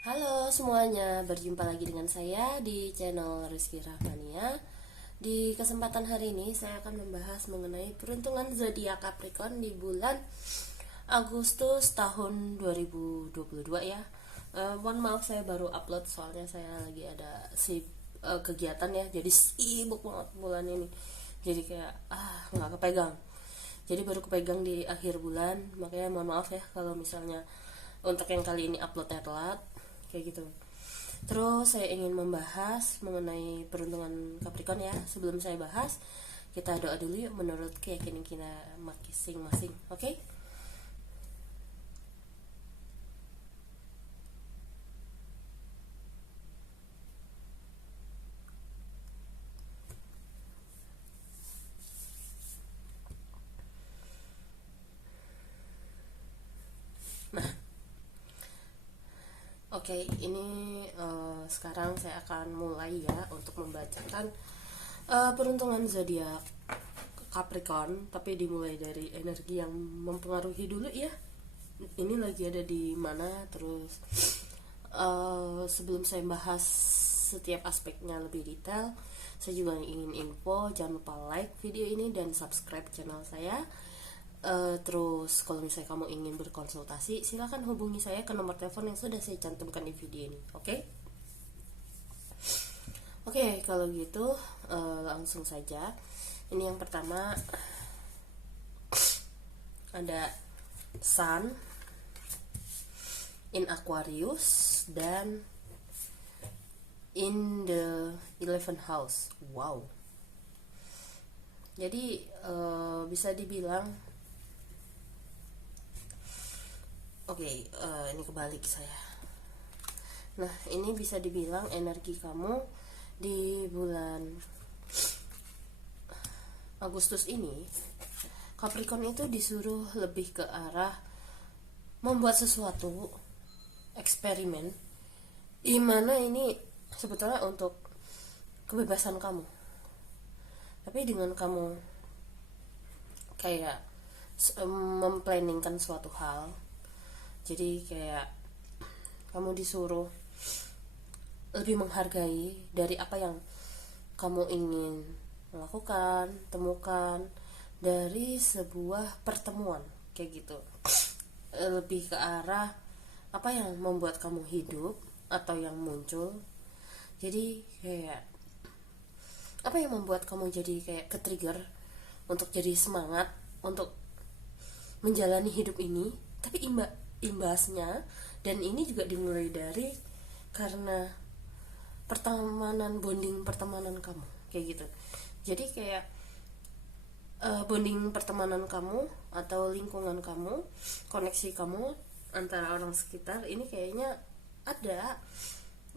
Halo semuanya, berjumpa lagi dengan saya di channel Rizky Rahmania. Di kesempatan hari ini saya akan membahas mengenai peruntungan zodiak Capricorn di bulan Agustus tahun 2022 ya. Mohon maaf saya baru upload soalnya saya lagi ada kegiatan ya, jadi sibuk banget bulan ini. Jadi kayak nggak kepegang. Jadi baru kepegang di akhir bulan, makanya mohon maaf ya kalau misalnya untuk yang kali ini uploadnya telat kayak gitu. Terus saya ingin membahas mengenai peruntungan Capricorn ya. Sebelum saya bahas, kita doa dulu yuk menurut keyakinan kita masing-masing. Oke? Nah, oke, ini sekarang saya akan mulai ya untuk membacakan peruntungan zodiak Capricorn, tapi dimulai dari energi yang mempengaruhi dulu ya. Ini lagi ada di mana, terus sebelum saya bahas setiap aspeknya lebih detail, saya juga ingin info, jangan lupa like video ini dan subscribe channel saya. Terus kalau misalnya kamu ingin berkonsultasi, silahkan hubungi saya ke nomor telepon yang sudah saya cantumkan di video ini. Oke? Oke, kalau gitu langsung saja. Ini yang pertama ada Sun in Aquarius dan in the 11th house. Wow. Jadi bisa dibilang ini kebalik saya. Nah, ini bisa dibilang energi kamu di bulan Agustus ini, Capricorn itu disuruh lebih ke arah membuat sesuatu eksperimen, di mana ini sebetulnya untuk kebebasan kamu. Tapi dengan kamu kayak memplanningkan suatu hal, jadi kayak kamu disuruh lebih menghargai dari apa yang kamu ingin melakukan, temukan dari sebuah pertemuan kayak gitu. Lebih ke arah apa yang membuat kamu hidup atau yang muncul. Jadi kayak apa yang membuat kamu jadi kayak ke-trigger untuk jadi semangat untuk menjalani hidup ini, tapi imbasnya, dan ini juga dimulai dari karena pertemanan kamu kayak gitu. Jadi kayak bonding pertemanan kamu atau lingkungan kamu, koneksi kamu antara orang sekitar ini kayaknya ada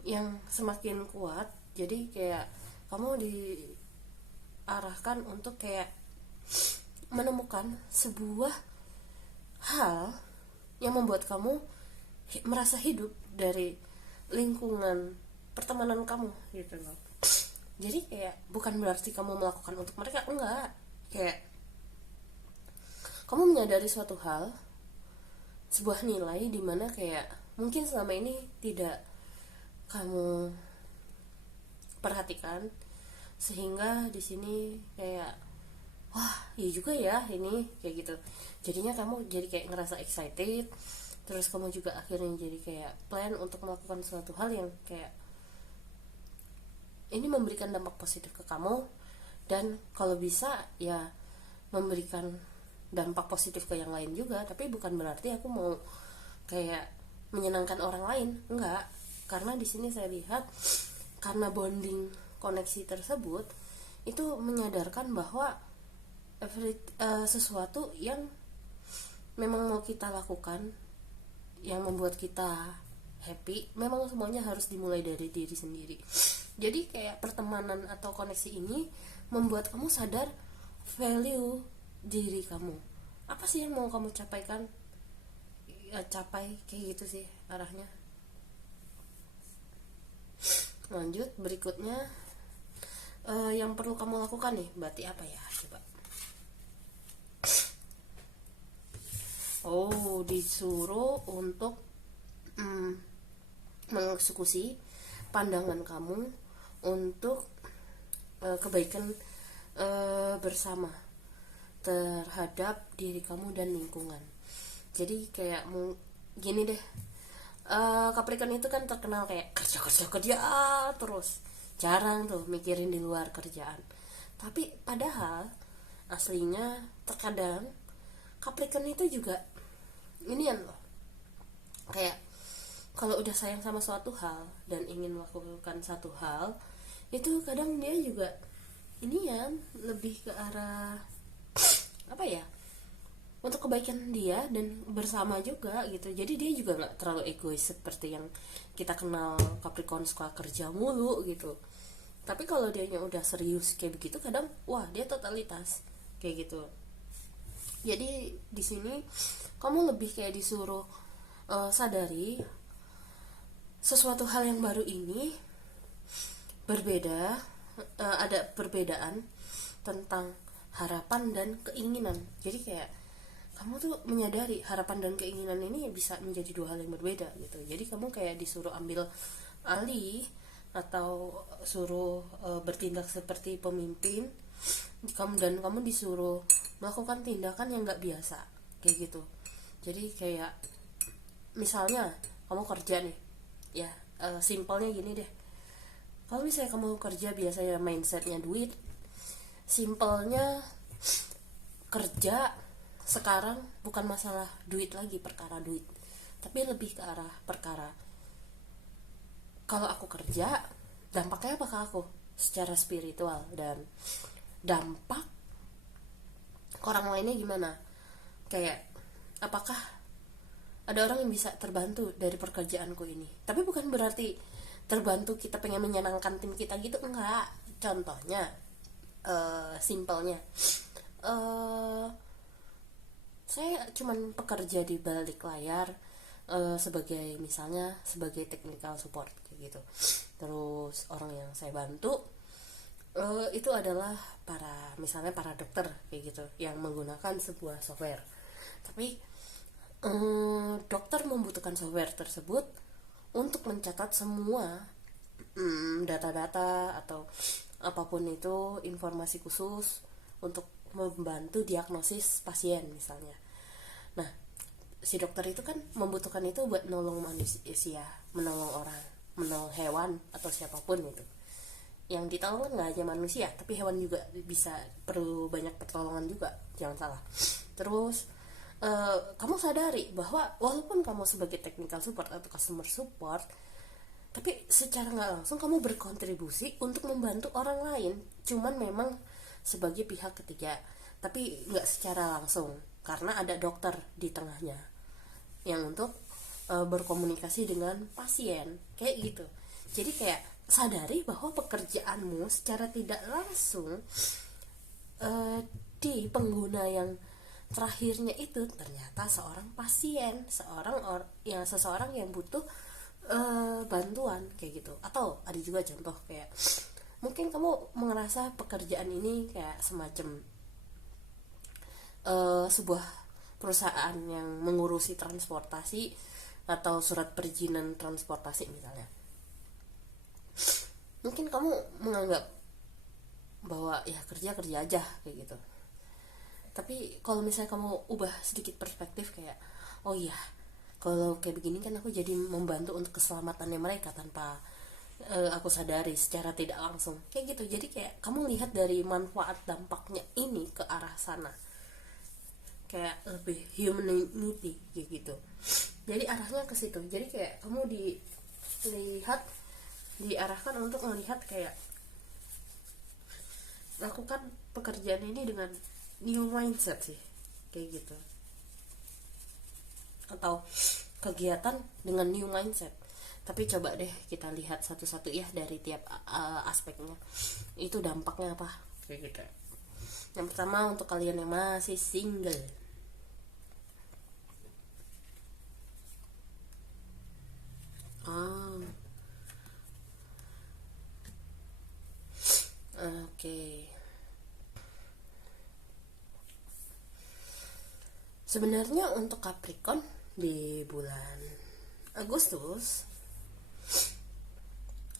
yang semakin kuat. Jadi kayak kamu diarahkan untuk kayak menemukan sebuah hal yang membuat kamu merasa hidup dari lingkungan pertemanan kamu gitu loh. Jadi kayak bukan berarti kamu melakukan untuk mereka, enggak. Kayak kamu menyadari suatu hal, sebuah nilai di mana kayak mungkin selama ini tidak kamu perhatikan, sehingga di sini kayak wah iya juga ya ini kayak gitu. Jadinya kamu jadi kayak ngerasa excited, terus kamu juga akhirnya jadi kayak plan untuk melakukan suatu hal yang kayak ini memberikan dampak positif ke kamu, dan kalau bisa ya memberikan dampak positif ke yang lain juga. Tapi bukan berarti aku mau kayak menyenangkan orang lain, enggak. Karena di sini saya lihat karena bonding koneksi tersebut itu menyadarkan bahwa sesuatu yang memang mau kita lakukan, yang membuat kita happy, memang semuanya harus dimulai dari diri sendiri. Jadi kayak pertemanan atau koneksi ini membuat kamu sadar value diri kamu. Apa sih yang mau kamu capaikan? Ya, capai kayak gitu sih arahnya. Lanjut berikutnya, yang perlu kamu lakukan nih berarti apa ya, coba. Disuruh untuk mengeksekusi pandangan kamu untuk kebaikan bersama terhadap diri kamu dan lingkungan. Jadi kayak gini deh, Capricorn itu kan terkenal kayak kerja terus, jarang tuh mikirin di luar kerjaan. Tapi padahal aslinya terkadang Capricorn itu juga inian loh, kayak kalau udah sayang sama suatu hal dan ingin melakukan satu hal, itu kadang dia juga inian lebih ke arah apa ya, untuk kebaikan dia dan bersama juga gitu. Jadi dia juga nggak terlalu egois seperti yang kita kenal Capricorn suka kerja mulu gitu. Tapi kalau dia udah serius kayak begitu, kadang wah dia totalitas kayak gitu. Jadi di sini kamu lebih kayak disuruh sadari sesuatu hal yang baru ini berbeda, ada perbedaan tentang harapan dan keinginan. Jadi kayak kamu tuh menyadari harapan dan keinginan ini bisa menjadi dua hal yang berbeda gitu. Jadi kamu kayak disuruh ambil alih atau suruh bertindak seperti pemimpin, kamu disuruh melakukan tindakan yang nggak biasa kayak gitu. Jadi kayak misalnya kamu kerja nih ya, simpelnya gini deh, kalau misalnya kamu kerja biasanya mindsetnya duit, simpelnya kerja sekarang bukan masalah duit lagi, perkara duit, tapi lebih ke arah perkara kalau aku kerja dampaknya apa ke aku secara spiritual, dan dampak ke orang lainnya gimana. Kayak apakah ada orang yang bisa terbantu dari pekerjaanku ini. Tapi bukan berarti terbantu kita pengen menyenangkan tim kita gitu, enggak. Contohnya simpelnya saya cuman pekerja di balik layar, sebagai misalnya sebagai technical support kayak gitu. Terus orang yang saya bantu itu adalah misalnya para dokter kayak gitu yang menggunakan sebuah software. Tapi dokter membutuhkan software tersebut untuk mencatat semua data-data atau apapun itu, informasi khusus untuk membantu diagnosis pasien misalnya. Nah, si dokter itu kan membutuhkan itu buat nolong manusia, menolong orang, menolong hewan atau siapapun itu. Yang ditolong nggak hanya manusia, tapi hewan juga bisa perlu banyak pertolongan juga, jangan salah. Terus kamu sadari bahwa walaupun kamu sebagai technical support atau customer support, tapi secara nggak langsung kamu berkontribusi untuk membantu orang lain, cuman memang sebagai pihak ketiga, tapi nggak secara langsung karena ada dokter di tengahnya yang untuk berkomunikasi dengan pasien kayak gitu. Jadi kayak sadari bahwa pekerjaanmu secara tidak langsung di pengguna yang terakhirnya itu ternyata seorang pasien, seseorang yang butuh bantuan kayak gitu. Atau ada juga contoh kayak mungkin kamu merasa pekerjaan ini kayak semacam sebuah perusahaan yang mengurusi transportasi atau surat perizinan transportasi misalnya. Mungkin kamu menganggap bahwa ya kerja aja kayak gitu. Tapi kalau misalnya kamu ubah sedikit perspektif kayak, oh iya, kalau kayak begini kan aku jadi membantu untuk keselamatannya mereka tanpa aku sadari secara tidak langsung kayak gitu. Jadi kayak kamu lihat dari manfaat dampaknya ini ke arah sana, kayak lebih humanity kayak gitu. Jadi arahnya ke situ. Jadi kayak kamu diarahkan untuk melihat kayak lakukan pekerjaan ini dengan new mindset sih kayak gitu, atau kegiatan dengan new mindset. Tapi coba deh kita lihat satu-satu ya dari tiap aspeknya itu dampaknya apa kayak gitu. Yang pertama untuk kalian yang masih single, oke. Sebenarnya untuk Capricorn di bulan Agustus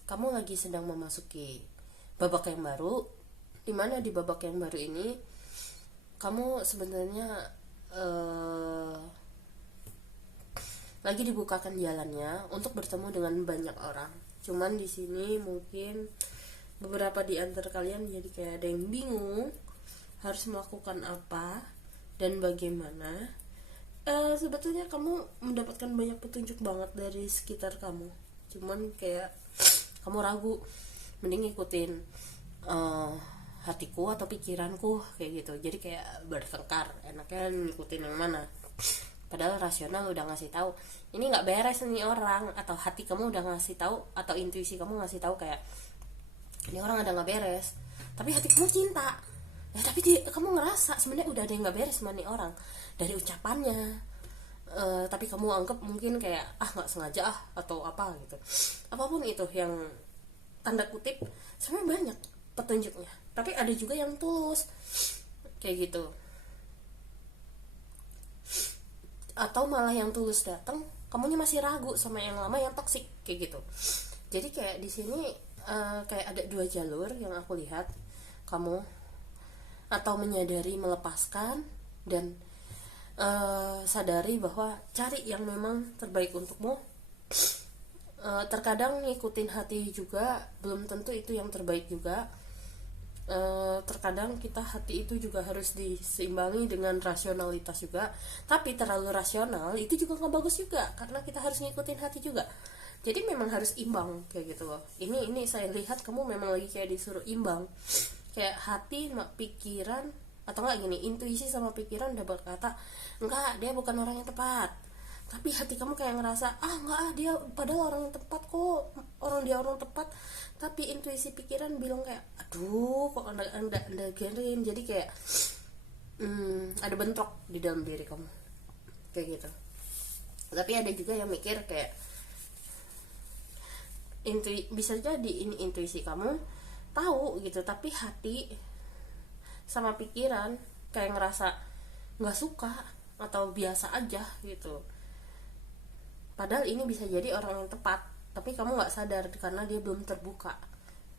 kamu lagi sedang memasuki babak yang baru, dimana di babak yang baru ini kamu sebenarnya lagi dibukakan jalannya untuk bertemu dengan banyak orang. Cuman di sini mungkin beberapa di antara kalian jadi kayak ada yang bingung harus melakukan apa dan bagaimana. Sebetulnya kamu mendapatkan banyak petunjuk banget dari sekitar kamu, cuman kayak kamu ragu, mending ikutin hatiku atau pikiranku kayak gitu. Jadi kayak bertengkar, enaknya ngikutin yang mana, padahal rasional udah ngasih tahu ini nggak beres nih orang, atau hati kamu udah ngasih tahu, atau intuisi kamu ngasih tahu kayak ini orang ada nggak beres, tapi hati kamu cinta ya, tapi kamu ngerasa sebenarnya udah ada yang nggak beres sama nih orang dari ucapannya. Tapi kamu anggap mungkin kayak nggak sengaja atau apa gitu, apapun itu yang tanda kutip, sebenarnya banyak petunjuknya, tapi ada juga yang tulus kayak gitu. Atau malah yang tulus datang, kamunya masih ragu sama yang lama yang toksik kayak gitu. Jadi kayak di sini kayak ada dua jalur yang aku lihat. Kamu atau menyadari melepaskan dan sadari bahwa cari yang memang terbaik untukmu. Terkadang ngikutin hati juga belum tentu itu yang terbaik juga. Terkadang kita hati itu juga harus diseimbangi dengan rasionalitas juga, tapi terlalu rasional itu juga nggak bagus juga, karena kita harus ngikutin hati juga. Jadi memang harus imbang kayak gitu loh. Ini saya lihat kamu memang lagi kayak disuruh imbang, kayak hati pikiran, atau enggak gini, intuisi sama pikiran udah berkata enggak, dia bukan orang yang tepat, tapi hati kamu kayak ngerasa enggak, dia padahal orang yang tepat kok, dia orang tepat, tapi intuisi pikiran bilang kayak aduh kok anda gerin. Jadi kayak ada bentrok di dalam diri kamu kayak gitu. Tapi ada juga yang mikir kayak bisa jadi ini intuisi kamu tahu gitu, tapi hati sama pikiran kayak ngerasa nggak suka atau biasa aja gitu. Padahal ini bisa jadi orang yang tepat, tapi kamu nggak sadar karena dia belum terbuka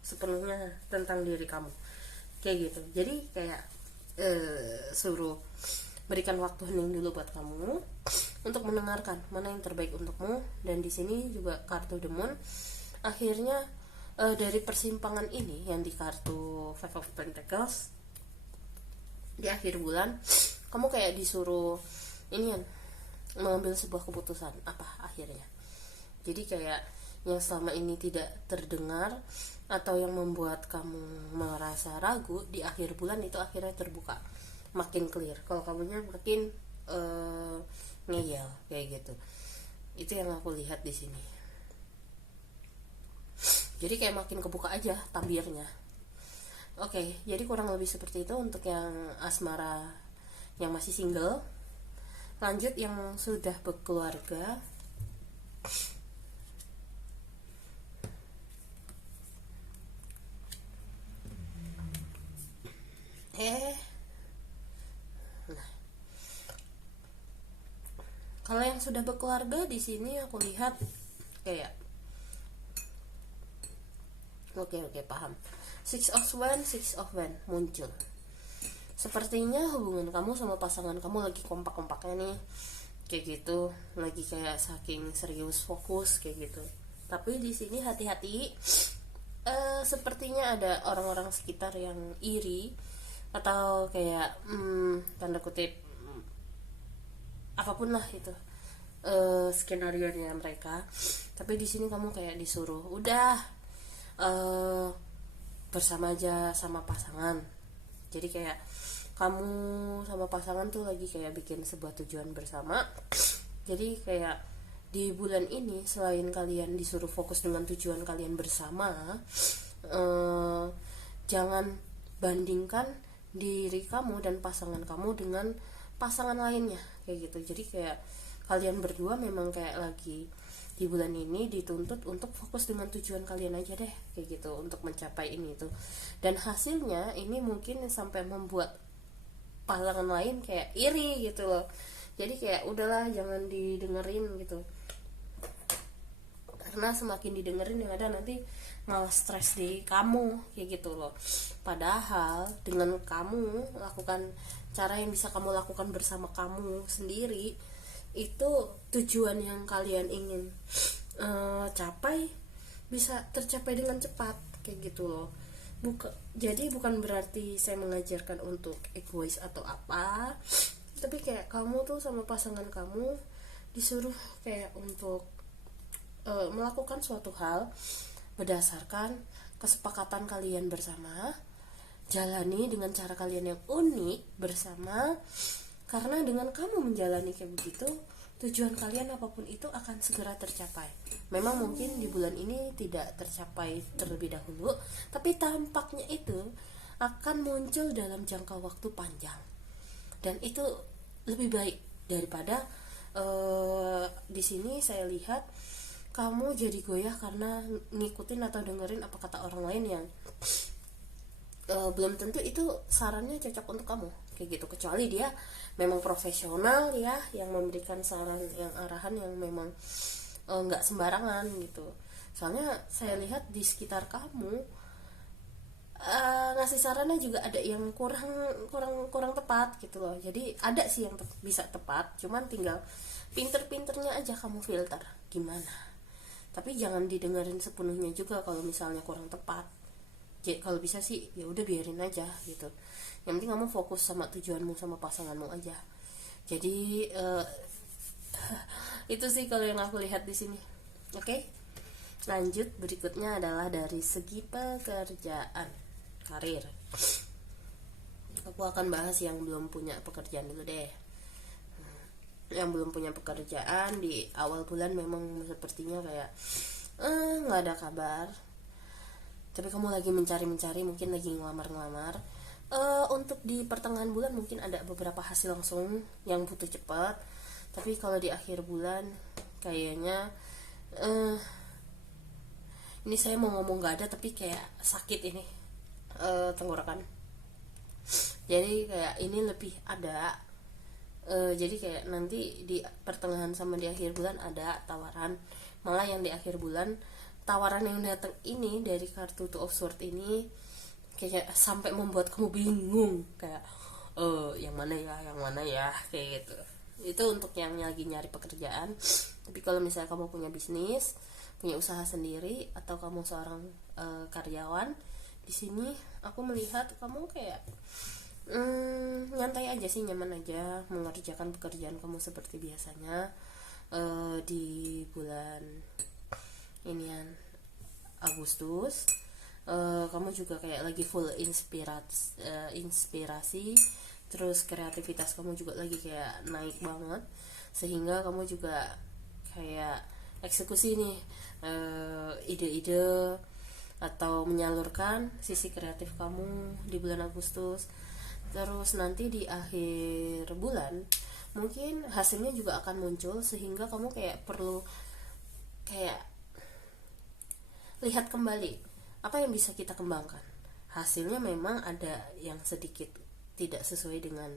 sepenuhnya tentang diri kamu kayak gitu. Jadi kayak suruh berikan waktu hening dulu buat kamu untuk mendengarkan mana yang terbaik untukmu. Dan di sini juga kartu The Moon akhirnya dari persimpangan ini yang di kartu Five of Pentacles, di akhir bulan kamu kayak disuruh ini kan, mengambil sebuah keputusan apa akhirnya. Jadi kayak yang selama ini tidak terdengar atau yang membuat kamu merasa ragu, di akhir bulan itu akhirnya terbuka, makin clear. Kalau kamunya makin ngeyel kayak gitu. Itu yang aku lihat di sini. Jadi kayak makin kebuka aja tabirnya. Oke, jadi kurang lebih seperti itu untuk yang asmara yang masih single. Lanjut yang sudah berkeluarga. Nah, kalau yang sudah berkeluarga di sini aku lihat kayak oke, paham. Six of Wands muncul. Sepertinya hubungan kamu sama pasangan kamu lagi kompak-kompaknya nih, kayak gitu, lagi kayak saking serius fokus kayak gitu. Tapi di sini hati-hati, sepertinya ada orang-orang sekitar yang iri atau kayak tanda kutip apapun lah itu skenario nya mereka. Tapi di sini kamu kayak disuruh udah bersama aja sama pasangan. Jadi kayak kamu sama pasangan tuh lagi kayak bikin sebuah tujuan bersama. Jadi kayak di bulan ini selain kalian disuruh fokus dengan tujuan kalian bersama, jangan bandingkan diri kamu dan pasangan kamu dengan pasangan lainnya kayak gitu. Jadi kayak kalian berdua memang kayak lagi di bulan ini dituntut untuk fokus dengan tujuan kalian aja deh kayak gitu, untuk mencapai ini tuh. Dan hasilnya ini mungkin sampai membuat pasangan lain kayak iri gitu loh. Jadi kayak udahlah jangan didengerin gitu, karena semakin didengerin yang ada nanti malah stres di kamu kayak gitu loh. Padahal dengan kamu lakukan cara yang bisa kamu lakukan bersama kamu sendiri, itu tujuan yang kalian ingin capai bisa tercapai dengan cepat kayak gitu loh. Jadi bukan berarti saya mengajarkan untuk egois atau apa, tapi kayak kamu tuh sama pasangan kamu disuruh kayak untuk melakukan suatu hal berdasarkan kesepakatan kalian bersama, jalani dengan cara kalian yang unik bersama, karena dengan kamu menjalani kayak begitu, tujuan kalian apapun itu akan segera tercapai. Memang mungkin di bulan ini tidak tercapai terlebih dahulu, tapi tampaknya itu akan muncul dalam jangka waktu panjang, dan itu lebih baik daripada di sini saya lihat kamu jadi goyah karena ngikutin atau dengerin apa kata orang lain yang belum tentu itu sarannya cocok untuk kamu kayak gitu, kecuali dia memang profesional ya, yang memberikan saran yang arahan yang memang nggak sembarangan gitu. Soalnya saya lihat di sekitar kamu ngasih sarannya juga ada yang kurang tepat gitu loh. Jadi ada sih yang bisa tepat, cuman tinggal pinter-pinternya aja kamu filter gimana. Tapi jangan didengerin sepenuhnya juga kalau misalnya kurang tepat. Jadi kalau bisa sih ya udah biarin aja gitu. Yang penting kamu fokus sama tujuanmu sama pasanganmu aja. Jadi itu sih kalau yang aku lihat di sini. Oke? Lanjut, berikutnya adalah dari segi pekerjaan, karir. Aku akan bahas yang belum punya pekerjaan dulu deh. Yang belum punya pekerjaan di awal bulan memang sepertinya kayak nggak ada kabar, tapi kamu lagi mencari, mungkin lagi ngelamar. Untuk di pertengahan bulan mungkin ada beberapa hasil langsung yang butuh cepat, tapi kalau di akhir bulan kayaknya ini saya mau ngomong nggak ada tapi kayak sakit ini tenggorokan, jadi kayak ini lebih ada. Jadi kayak nanti di pertengahan sama di akhir bulan ada tawaran, malah yang di akhir bulan tawaran yang datang ini dari kartu Two of Swords ini kayak sampai membuat kamu bingung kayak yang mana ya kayak gitu. Itu untuk yang lagi nyari pekerjaan. Tapi kalau misalnya kamu punya bisnis, punya usaha sendiri, atau kamu seorang karyawan, di sini aku melihat kamu kayak nyantai aja sih, nyaman aja mengerjakan pekerjaan kamu seperti biasanya di bulan inian Agustus. Kamu juga kayak lagi full inspirasi, terus kreativitas kamu juga lagi kayak naik banget, sehingga kamu juga kayak eksekusi nih ide-ide atau menyalurkan sisi kreatif kamu di bulan Agustus. Terus nanti di akhir bulan mungkin hasilnya juga akan muncul, sehingga kamu kayak perlu kayak lihat kembali apa yang bisa kita kembangkan. Hasilnya memang ada yang sedikit tidak sesuai dengan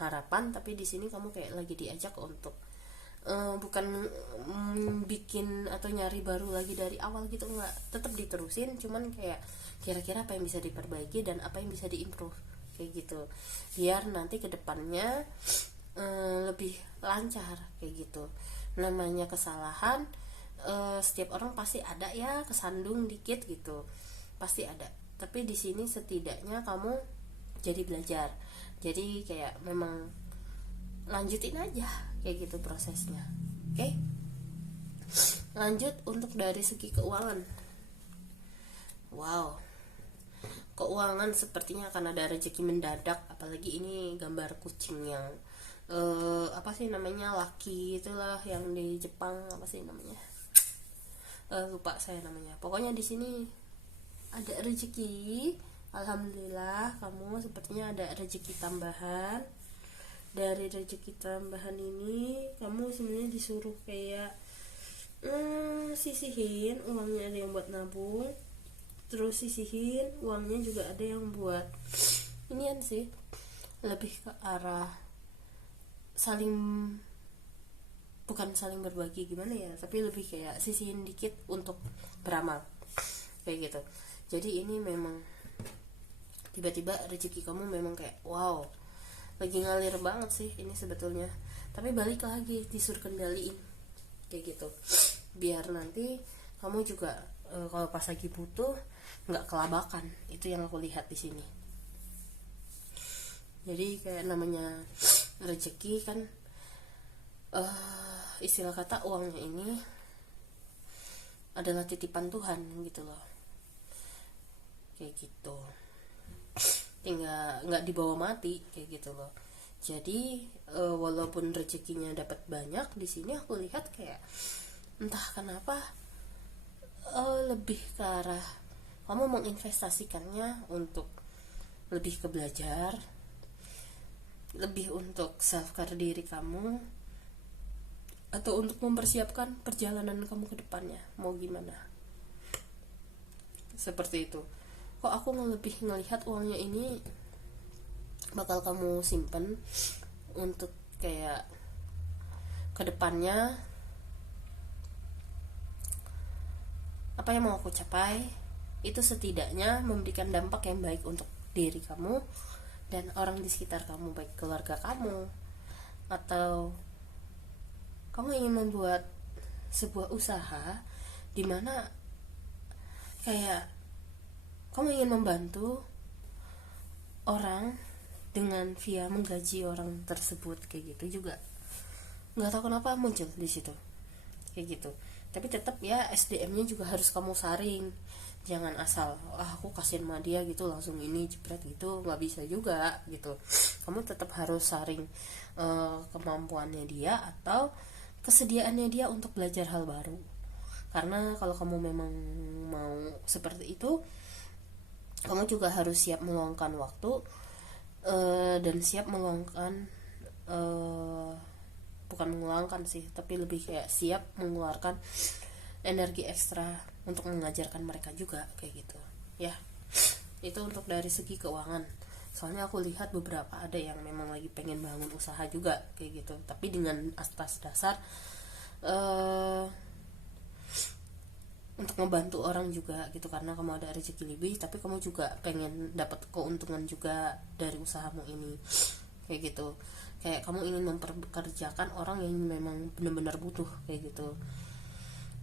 harapan, tapi di sini kamu kayak lagi diajak untuk bukan bikin atau nyari baru lagi dari awal gitu, enggak, tetap diterusin, cuman kayak kira-kira apa yang bisa diperbaiki dan apa yang bisa diimprove kayak gitu, biar nanti kedepannya lebih lancar kayak gitu. Namanya kesalahan, setiap orang pasti ada ya, kesandung dikit gitu pasti ada, tapi di sini setidaknya kamu jadi belajar, jadi kayak memang lanjutin aja kayak gitu prosesnya. Oke? Lanjut untuk dari segi keuangan. Wow, keuangan sepertinya akan ada rezeki mendadak, apalagi ini gambar kucing yang apa sih namanya, laki itulah yang di Jepang, apa sih namanya, lupa saya namanya. Pokoknya di sini ada rezeki, alhamdulillah. Kamu sepertinya ada rezeki tambahan. Dari rezeki tambahan ini kamu sebenarnya disuruh kayak sisihin uangnya, ada yang buat nabung, terus sisihin uangnya juga ada yang buat inian sih, lebih ke arah saling bukan saling berbagi gimana ya, tapi lebih kayak sisihin dikit untuk beramal kayak gitu. Jadi ini memang tiba-tiba rezeki kamu memang kayak wow, lagi ngalir banget sih ini sebetulnya, tapi balik lagi disuruh kendaliin kayak gitu, biar nanti kamu juga kalau pas lagi butuh nggak kelabakan. Itu yang aku lihat di sini. Jadi kayak namanya rezeki kan, istilah kata uangnya ini adalah titipan Tuhan gitu loh, kayak gitu, tinggal nggak dibawa mati kayak gitu loh. Jadi walaupun rezekinya dapat banyak di sini, aku lihat kayak entah kenapa lebih ke arah kamu menginvestasikannya untuk lebih ke belajar, lebih untuk self care diri kamu, atau untuk mempersiapkan perjalanan kamu ke depannya mau gimana, seperti itu. Kok aku lebih ngelihat uangnya ini bakal kamu simpen untuk kayak kedepannya apa yang mau aku capai itu setidaknya memberikan dampak yang baik untuk diri kamu dan orang di sekitar kamu, baik keluarga kamu atau kamu ingin membuat sebuah usaha di mana kayak kamu ingin membantu orang dengan via menggaji orang tersebut kayak gitu juga. Nggak tahu kenapa muncul di situ kayak gitu. Tapi tetap ya SDM-nya juga harus kamu saring. Jangan asal aku kasihin sama dia gitu langsung ini jepret gitu, nggak bisa juga gitu. Kamu tetap harus saring kemampuannya dia atau kesediaannya dia untuk belajar hal baru. Karena kalau kamu memang mau seperti itu, kamu juga harus siap meluangkan waktu dan siap meluangkan bukan mengeluarkan sih, tapi lebih kayak siap mengeluarkan energi ekstra untuk mengajarkan mereka juga kayak gitu ya. Itu untuk dari segi keuangan. Soalnya aku lihat beberapa ada yang memang lagi pengen bangun usaha juga kayak gitu, tapi dengan atas dasar untuk membantu orang juga gitu, karena kamu ada rezeki lebih tapi kamu juga pengen dapat keuntungan juga dari usahamu ini kayak gitu. Kayak kamu ingin memperkerjakan orang yang memang benar-benar butuh kayak gitu.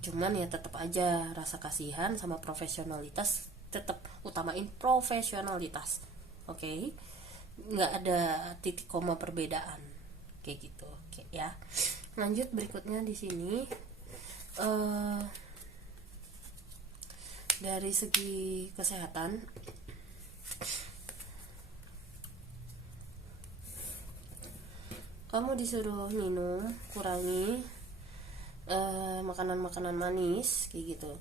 Cuman ya tetap aja rasa kasihan sama profesionalitas, tetap utamain profesionalitas. Oke? Nggak ada titik koma perbedaan kayak gitu. Oke ya. Lanjut berikutnya di sini dari segi kesehatan, kamu disuruh minum, kurangi makanan-makanan manis kayak gitu.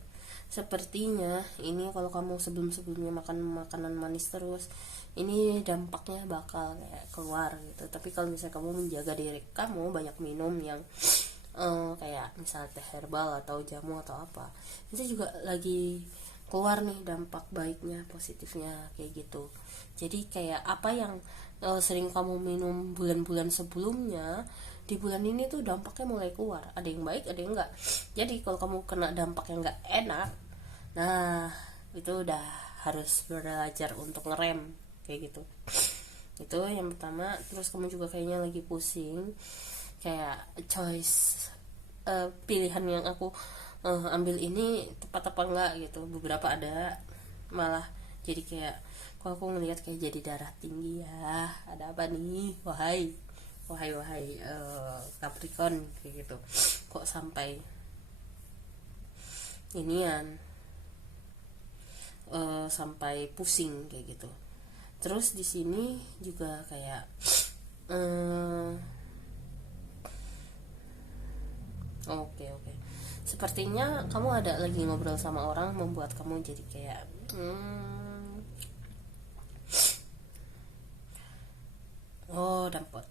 Sepertinya ini kalau kamu sebelum-sebelumnya makan makanan manis terus, ini dampaknya bakal kayak keluar gitu. Tapi kalau misalnya kamu menjaga diri kamu, banyak minum yang kayak misalnya teh herbal atau jamu atau apa, itu juga lagi keluar nih dampak baiknya, positifnya kayak gitu. Jadi kayak apa yang sering kamu minum bulan-bulan sebelumnya, di bulan ini tuh dampaknya mulai keluar. Ada yang baik, ada yang enggak. Jadi kalau kamu kena dampak yang enggak enak, nah itu udah harus belajar untuk ngerem kayak gitu. Itu yang pertama. Terus kamu juga kayaknya lagi pusing, kayak choice pilihan yang aku ambil ini tepat apa enggak gitu. Beberapa ada malah jadi kayak kok aku ngelihat kayak jadi darah tinggi ya, ada apa nih, wahai Capricorn kayak gitu, kok sampai inian sampai pusing kayak gitu. Terus di sini juga kayak oke. Sepertinya kamu ada lagi ngobrol sama orang membuat kamu jadi kayak dapat.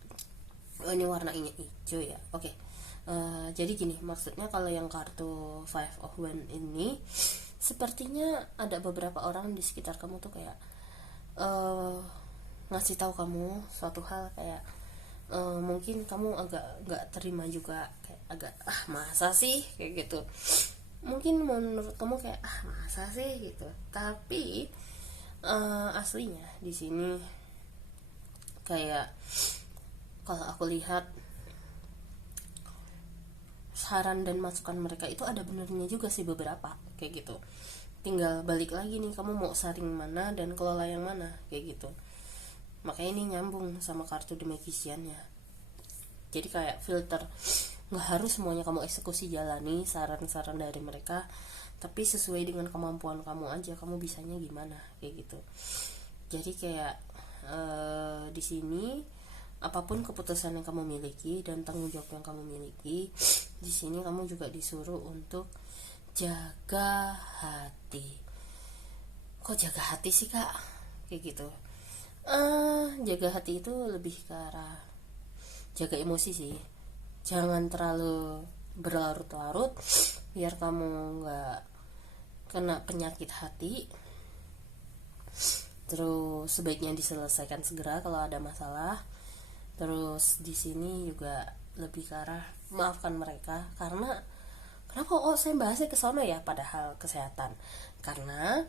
Ini warnanya hijau ya. Oke. Jadi gini, maksudnya kalau yang kartu Five of Wands ini sepertinya ada beberapa orang di sekitar kamu tuh kayak ngasih tahu kamu suatu hal kayak mungkin kamu agak nggak terima juga, kayak agak masa sih kayak gitu. Mungkin menurut kamu kayak masa sih gitu, tapi aslinya di sini kayak kalau aku lihat saran dan masukan mereka itu ada benernya juga sih beberapa kayak gitu. Tinggal balik lagi nih, kamu mau saring mana dan kelola yang mana kayak gitu. Makanya ini nyambung sama kartu The Magician-nya. Jadi kayak filter, nggak harus semuanya kamu eksekusi jalani saran-saran dari mereka, tapi sesuai dengan kemampuan kamu aja, kamu bisanya gimana kayak gitu. Jadi kayak di sini apapun keputusan yang kamu miliki dan tanggung jawab yang kamu miliki, di sini kamu juga disuruh untuk jaga hati. Kok jaga hati sih kak? Kayak gitu. Jaga hati itu lebih ke arah jaga emosi sih. Jangan terlalu berlarut-larut biar kamu nggak kena penyakit hati. Terus sebaiknya diselesaikan segera kalau ada masalah. Terus di sini juga lebih ke arah maafkan mereka. Karena kenapa saya bahasnya ke sana ya, padahal kesehatan. Karena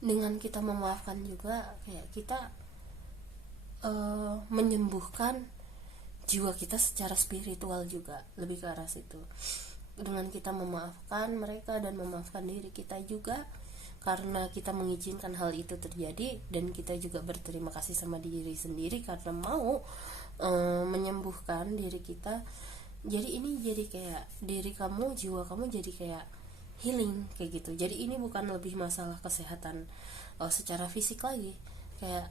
dengan kita memaafkan juga kayak kita menyembuhkan jiwa kita secara spiritual juga, lebih ke arah situ. Dengan kita memaafkan mereka dan memaafkan diri kita juga, karena kita mengizinkan hal itu terjadi, dan kita juga berterima kasih sama diri sendiri karena mau menyembuhkan diri kita. Jadi ini jadi kayak diri kamu, jiwa kamu jadi kayak healing kayak gitu. Jadi ini bukan lebih masalah kesehatan secara fisik lagi, kayak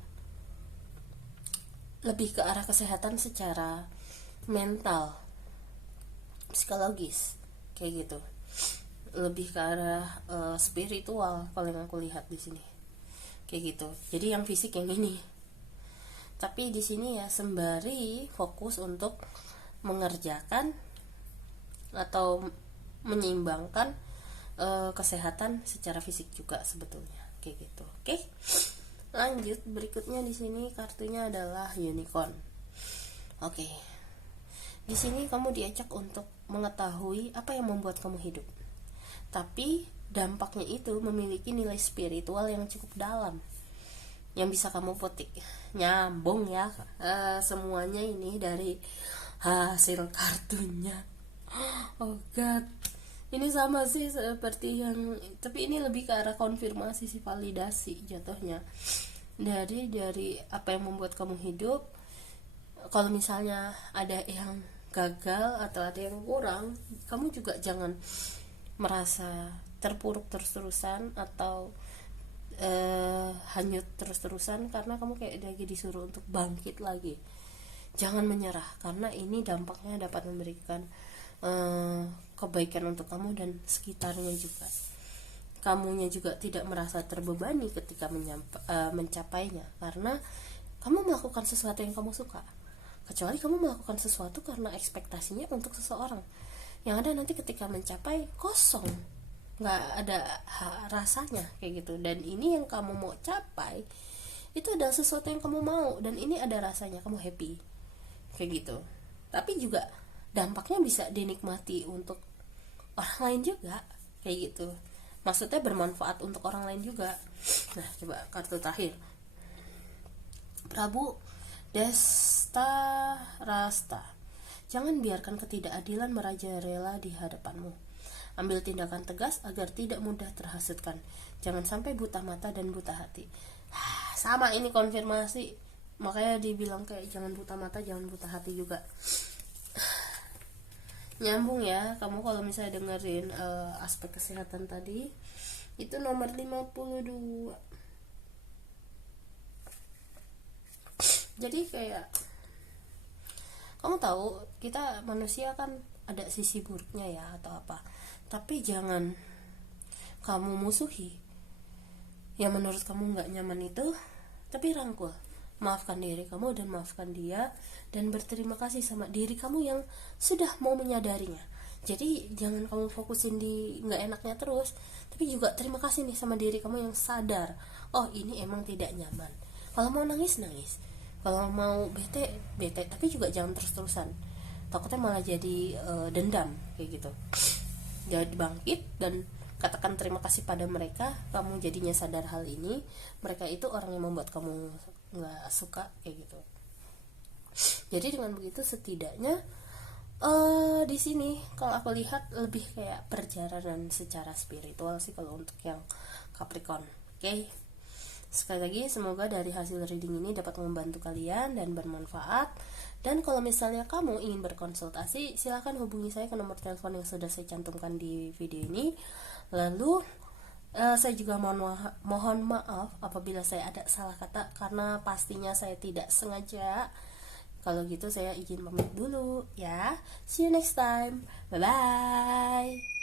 lebih ke arah kesehatan secara mental, psikologis kayak gitu. Lebih ke arah spiritual kalau yang aku lihat di sini kayak gitu. Jadi yang fisik yang ini. Tapi di sini ya sembari fokus untuk mengerjakan atau menyeimbangkan kesehatan secara fisik juga sebetulnya kayak gitu. Oke. Lanjut, berikutnya di sini kartunya adalah unicorn. Oke. Di sini kamu diajak untuk mengetahui apa yang membuat kamu hidup. Tapi dampaknya itu memiliki nilai spiritual yang cukup dalam yang bisa kamu petik. Nyambung ya semuanya ini dari hasil kartunya. Oh god, ini sama sih seperti yang, tapi ini lebih ke arah konfirmasi sih, validasi jatuhnya dari apa yang membuat kamu hidup. Kalau misalnya ada yang gagal atau ada yang kurang, kamu juga jangan merasa terpuruk terus-terusan atau hanyut terus-terusan, karena kamu kayak lagi disuruh untuk bangkit lagi. Jangan menyerah, karena ini dampaknya dapat memberikan kebaikan untuk kamu dan sekitarnya juga. Kamunya juga tidak merasa terbebani ketika mencapainya, karena kamu melakukan sesuatu yang kamu suka. Kecuali kamu melakukan sesuatu karena ekspektasinya untuk seseorang, yang ada nanti ketika mencapai kosong, nggak ada rasanya kayak gitu. Dan ini yang kamu mau capai itu adalah sesuatu yang kamu mau, dan ini ada rasanya, kamu happy kayak gitu. Tapi juga dampaknya bisa dinikmati untuk orang lain juga kayak gitu, maksudnya bermanfaat untuk orang lain juga. Nah, coba kartu terakhir, Prabu Desta Rasta. Jangan biarkan ketidakadilan merajalela di hadapanmu. Ambil tindakan tegas agar tidak mudah terhasutkan. Jangan sampai buta mata dan buta hati. Sama, ini konfirmasi. Makanya dibilang kayak jangan buta mata, jangan buta hati juga. Nyambung ya, kamu kalau misalnya dengerin aspek kesehatan tadi, itu nomor 52. Jadi kayak kamu tahu, kita manusia kan ada sisi buruknya ya atau apa, tapi jangan kamu musuhi yang menurut kamu nggak nyaman itu, tapi rangkul, maafkan diri kamu dan maafkan dia, dan berterima kasih sama diri kamu yang sudah mau menyadarinya. Jadi jangan kamu fokusin di nggak enaknya terus, tapi juga terima kasih nih sama diri kamu yang sadar, oh ini emang tidak nyaman. Kalau mau nangis, nangis. Kalau mau bete, bete, tapi juga jangan terus-terusan. takutnya malah jadi dendam kayak gitu. Jadi bangkit dan katakan terima kasih pada mereka, kamu jadinya sadar hal ini, mereka itu orang yang membuat kamu nggak suka kayak gitu. Jadi dengan begitu setidaknya di sini kalau aku lihat lebih kayak perjalanan secara spiritual sih kalau untuk yang Capricorn. Oke. Sekali lagi semoga dari hasil reading ini dapat membantu kalian dan bermanfaat. Dan kalau misalnya kamu ingin berkonsultasi, silahkan hubungi saya ke nomor telepon yang sudah saya cantumkan di video ini. Lalu saya juga mohon maaf apabila saya ada salah kata, karena pastinya saya tidak sengaja. Kalau gitu saya izin pamit dulu ya. See you next time. Bye bye.